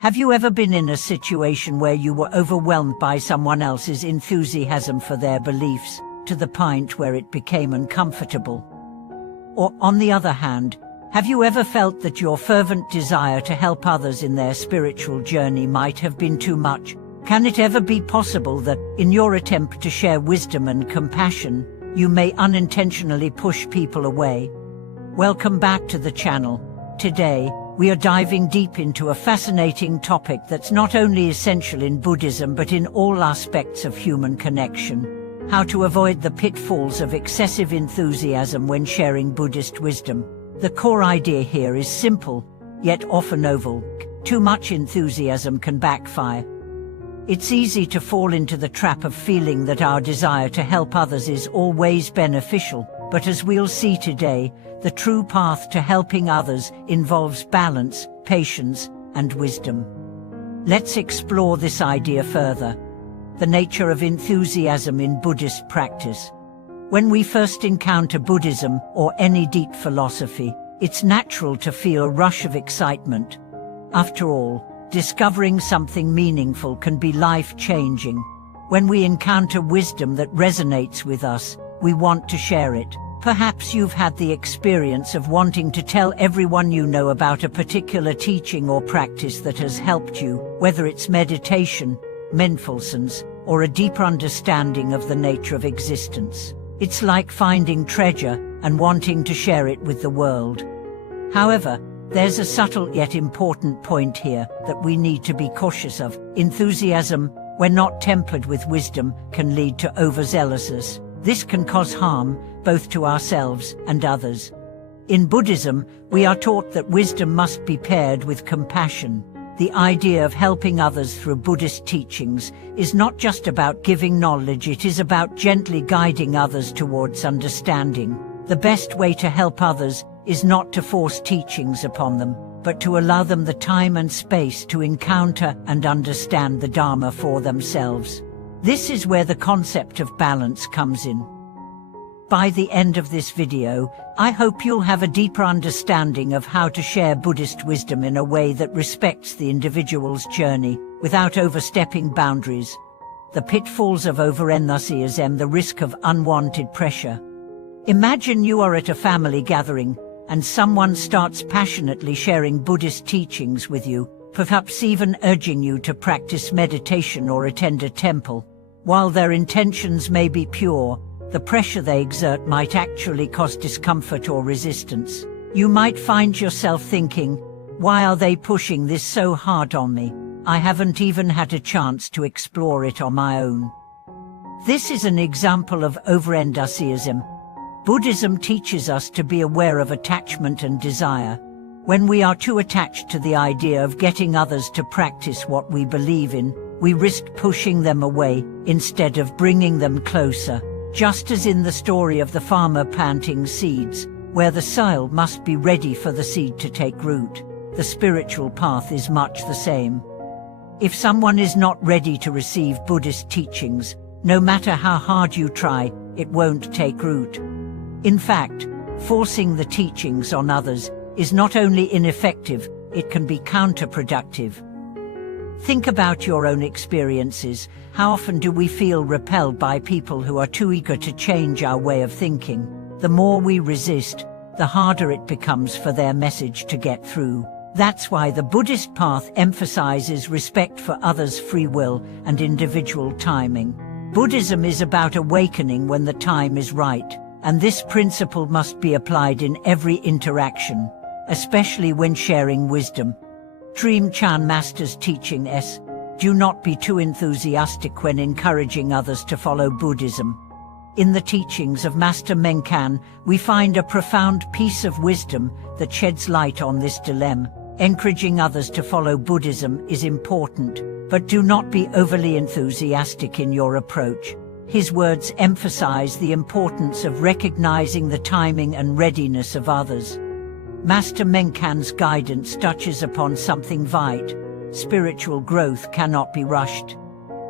Have you ever been in a situation where you were overwhelmed by someone else's enthusiasm for their beliefs, to the point where it became uncomfortable? Or, on the other hand, have you ever felt that your fervent desire to help others in their spiritual journey might have been too much? Can it ever be possible that, in your attempt to share wisdom and compassion, you may unintentionally push people away? Welcome back to the channel. Today, we are diving deep into a fascinating topic that's not only essential in Buddhism but in all aspects of human connection: how to avoid the pitfalls of excessive enthusiasm when sharing Buddhist wisdom. The core idea here is simple, yet often overlooked. Too much enthusiasm can backfire. It's easy to fall into the trap of feeling that our desire to help others is always beneficial, but as we'll see today, the true path to helping others involves balance, patience, and wisdom. Let's explore this idea further. The nature of enthusiasm in Buddhist practice. When we first encounter Buddhism or any deep philosophy, it's natural to feel a rush of excitement. After all, discovering something meaningful can be life-changing. When we encounter wisdom that resonates with us, we want to share it. Perhaps you've had the experience of wanting to tell everyone you know about a particular teaching or practice that has helped you, whether it's meditation, mindfulness, or a deeper understanding of the nature of existence. It's like finding treasure and wanting to share it with the world. However, there's a subtle yet important point here that we need to be cautious of. Enthusiasm, when not tempered with wisdom, can lead to overzealousness. This can cause harm, both to ourselves and others. In Buddhism, we are taught that wisdom must be paired with compassion. The idea of helping others through Buddhist teachings is not just about giving knowledge, it is about gently guiding others towards understanding. The best way to help others is not to force teachings upon them, but to allow them the time and space to encounter and understand the Dharma for themselves. This is where the concept of balance comes in. By the end of this video, I hope you'll have a deeper understanding of how to share Buddhist wisdom in a way that respects the individual's journey, without overstepping boundaries. The pitfalls of over-enthusiasm, the risk of unwanted pressure. Imagine you are at a family gathering, and someone starts passionately sharing Buddhist teachings with you, perhaps even urging you to practice meditation or attend a temple. While their intentions may be pure, the pressure they exert might actually cause discomfort or resistance. You might find yourself thinking, why are they pushing this so hard on me? I haven't even had a chance to explore it on my own. This is an example of over-enthusiasm. Buddhism teaches us to be aware of attachment and desire. When we are too attached to the idea of getting others to practice what we believe in, we risk pushing them away instead of bringing them closer. Just as in the story of the farmer planting seeds, where the soil must be ready for the seed to take root, the spiritual path is much the same. If someone is not ready to receive Buddhist teachings, no matter how hard you try, it won't take root. In fact, forcing the teachings on others is not only ineffective, it can be counterproductive. Think about your own experiences. How often do we feel repelled by people who are too eager to change our way of thinking? The more we resist, the harder it becomes for their message to get through. That's why the Buddhist path emphasizes respect for others' free will and individual timing. Buddhism is about awakening when the time is right, and this principle must be applied in every interaction, especially when sharing wisdom. Dream Chan Master's teaching is, do not be too enthusiastic when encouraging others to follow Buddhism. In the teachings of Master Menkan, we find a profound piece of wisdom that sheds light on this dilemma. Encouraging others to follow Buddhism is important, but do not be overly enthusiastic in your approach. His words emphasize the importance of recognizing the timing and readiness of others. Master Menkan's guidance touches upon something vital. Spiritual growth cannot be rushed.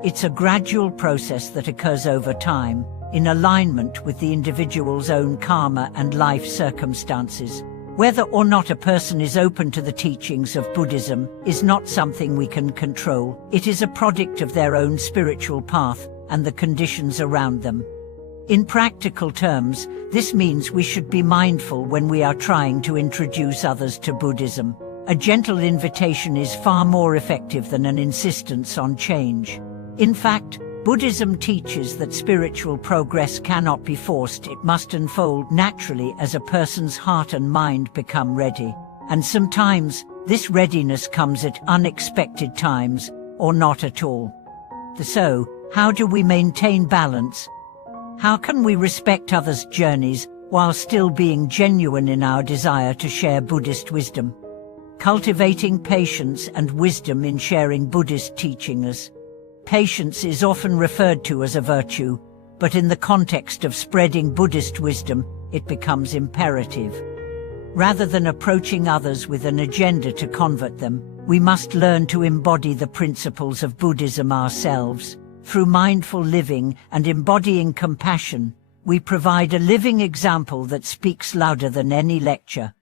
It's a gradual process that occurs over time, in alignment with the individual's own karma and life circumstances. Whether or not a person is open to the teachings of Buddhism is not something we can control. It is a product of their own spiritual path and the conditions around them. In practical terms, this means we should be mindful when we are trying to introduce others to Buddhism. A gentle invitation is far more effective than an insistence on change. In fact, Buddhism teaches that spiritual progress cannot be forced. It must unfold naturally as a person's heart and mind become ready. And sometimes, this readiness comes at unexpected times, or not at all. So, how do we maintain balance? How can we respect others' journeys while still being genuine in our desire to share Buddhist wisdom? Cultivating patience and wisdom in sharing Buddhist teachings. Patience is often referred to as a virtue, but in the context of spreading Buddhist wisdom, it becomes imperative. Rather than approaching others with an agenda to convert them, we must learn to embody the principles of Buddhism ourselves. Through mindful living and embodying compassion, we provide a living example that speaks louder than any lecture.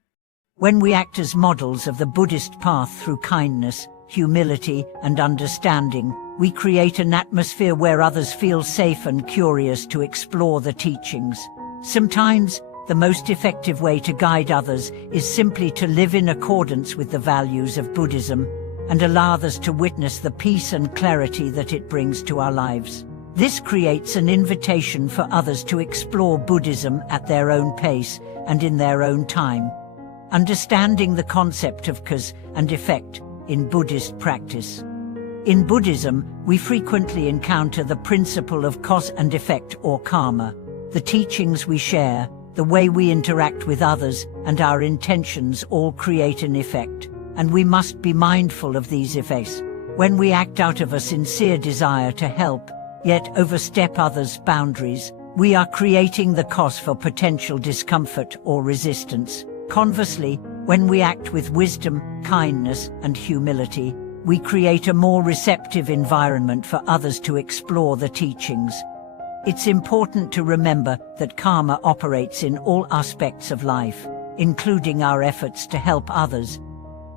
When we act as models of the Buddhist path through kindness, humility, and understanding, we create an atmosphere where others feel safe and curious to explore the teachings. Sometimes, the most effective way to guide others is simply to live in accordance with the values of Buddhism and allow others to witness the peace and clarity that it brings to our lives. This creates an invitation for others to explore Buddhism at their own pace and in their own time. Understanding the concept of cause and effect in Buddhist practice. In Buddhism, we frequently encounter the principle of cause and effect, or karma. The teachings we share, the way we interact with others, and our intentions all create an effect, and we must be mindful of these effects. When we act out of a sincere desire to help, yet overstep others' boundaries, we are creating the cause for potential discomfort or resistance. Conversely, when we act with wisdom, kindness, and humility, we create a more receptive environment for others to explore the teachings. It's important to remember that karma operates in all aspects of life, including our efforts to help others.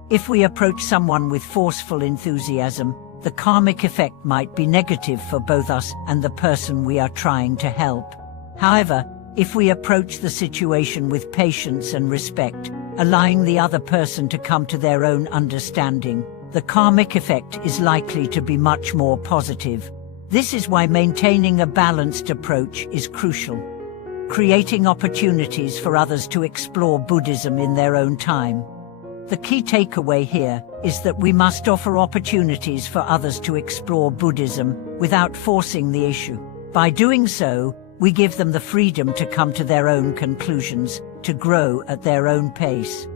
If we approach someone with forceful enthusiasm, the karmic effect might be negative for both us and the person we are trying to help. However, if we approach the situation with patience and respect, allowing the other person to come to their own understanding, the karmic effect is likely to be much more positive. This is why maintaining a balanced approach is crucial. Creating opportunities for others to explore Buddhism in their own time. The key takeaway here is that we must offer opportunities for others to explore Buddhism without forcing the issue. By doing so, we give them the freedom to come to their own conclusions, to grow at their own pace.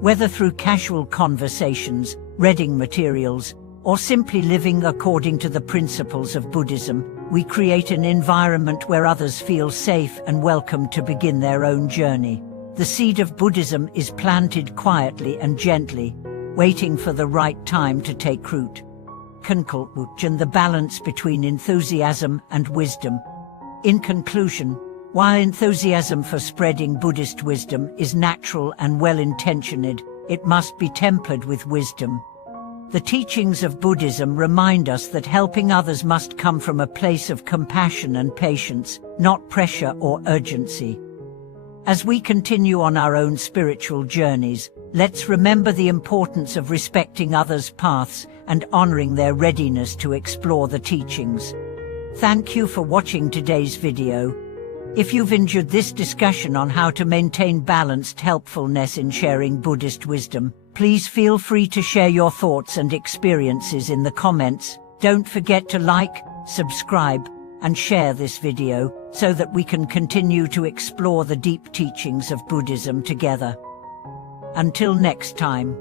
Whether through casual conversations, reading materials, or simply living according to the principles of Buddhism, we create an environment where others feel safe and welcome to begin their own journey. The seed of Buddhism is planted quietly and gently, waiting for the right time to take root. And the balance between enthusiasm and wisdom. In conclusion, while enthusiasm for spreading Buddhist wisdom is natural and well-intentioned, it must be tempered with wisdom. The teachings of Buddhism remind us that helping others must come from a place of compassion and patience, not pressure or urgency. As we continue on our own spiritual journeys, let's remember the importance of respecting others' paths and honoring their readiness to explore the teachings. Thank you for watching today's video. If you've enjoyed this discussion on how to maintain balanced helpfulness in sharing Buddhist wisdom, please feel free to share your thoughts and experiences in the comments. Don't forget to like, subscribe, and share this video so that we can continue to explore the deep teachings of Buddhism together. Until next time.